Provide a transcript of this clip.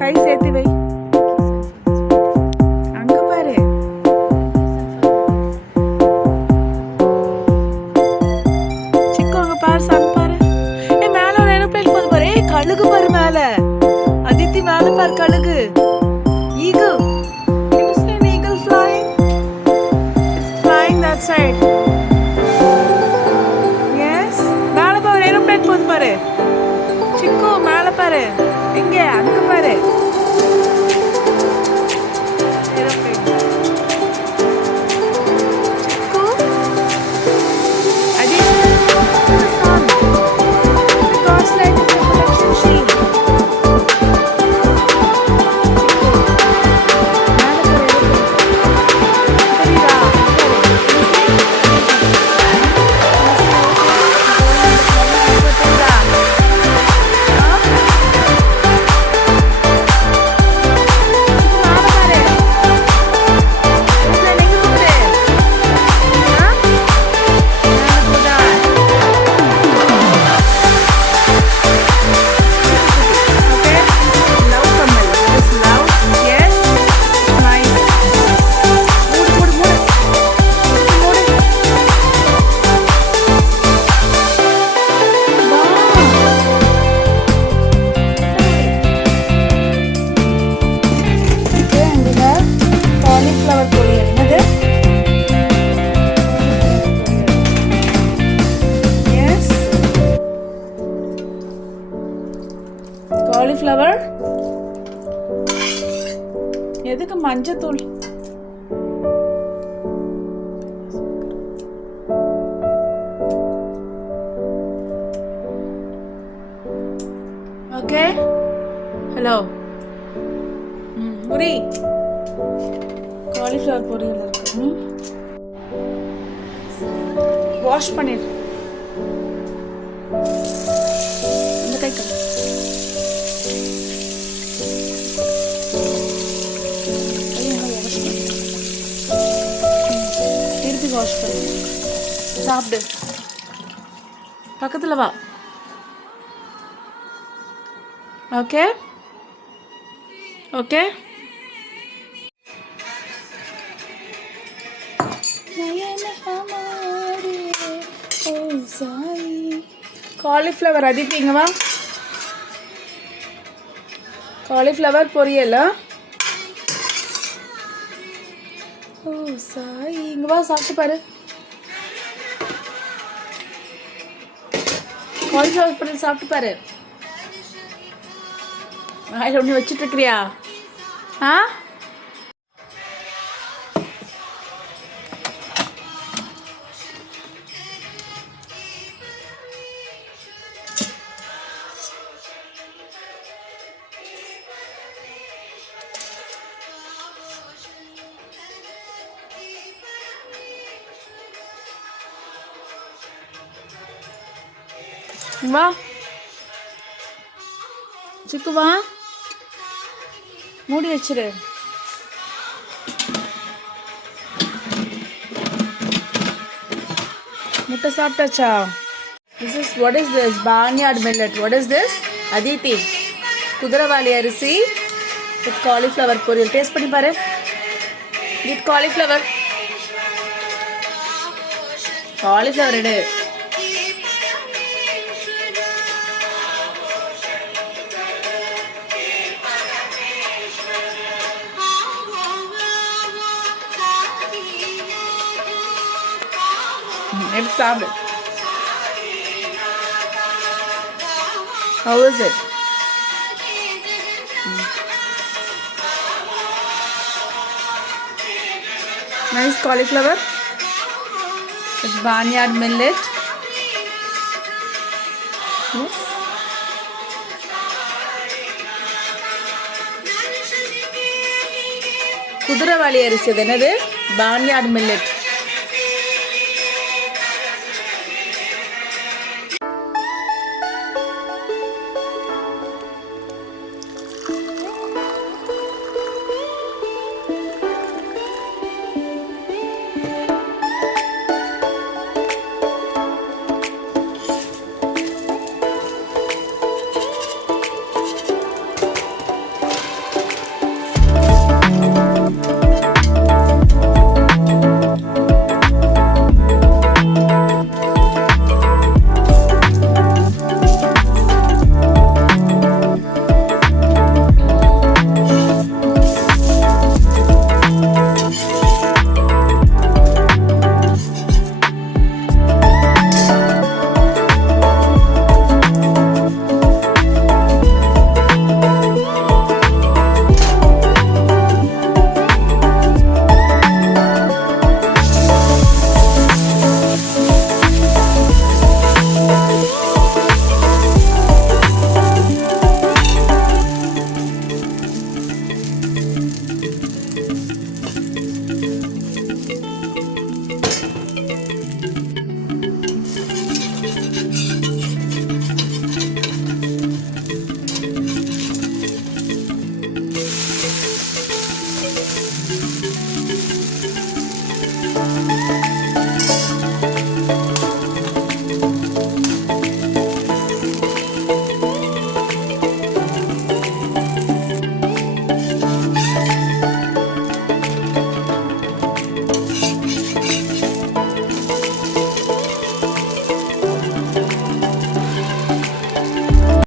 கை சேர்த்து வை. அங்க பாரு. சிக்கு அங்க பாரு, சன் பாரு. மேல ஒரு ஏரோப்ளேன் போகுது பாரு. கழுகு பாரு மேல. அதித்தி மேல பாரு கழுகு. Eagle. Can you see an eagle flying? It's flying that side. Yes. மேல பாரு ஏரோப்ளேன் போகுது பாரு. சிக்கு மேல பாரு. எங்க அங்க பாரு. ஏரோப்ளேன். சிக்கு. அடி. The sun. The God's light is a protection shield. Cauliflower. எதுக்கு மஞ்சத்தூள்? ஓகே. ஹலோ. முரி. காலிஃப்ளவர் பொரியல் இருக்கு. வாஷ் பண்ணிடு. இந்த கை கழு. வாஷ் பண்ணு. சாப்பிடு. பக்கத்துல வா. Okay okay. காலிஃப்ளவர் அதித்திங்க வா. காலிஃப்ளவர் பொரியல். ஓ சாய், இங்க வா சாப்பிட்டு பாரு. காலிஃப்ளவர் பொரியல் சாப்பிட்டு பாரு. வாயில ஒன்று வச்சுட்டு இருக்கிறியா? ஆ வா சிக்கு வா. மூடி வச்சிரு. முட்டை சாப்பிட்டாச்சா? What is this? Barnyard millet. What is this? Aditi, குதிரைவாலி அரிசி with cauliflower பொரியல். டேஸ்ட் பண்ணி பாரு. Eat cauliflower. காலிஃப்ளவர் எடு. எடுத்து சாப்பிடு. How is it? Nice cauliflower with barnyard millet. Yes. குதிரைவாலி அரிசி. அது என்னது? barnyard millet.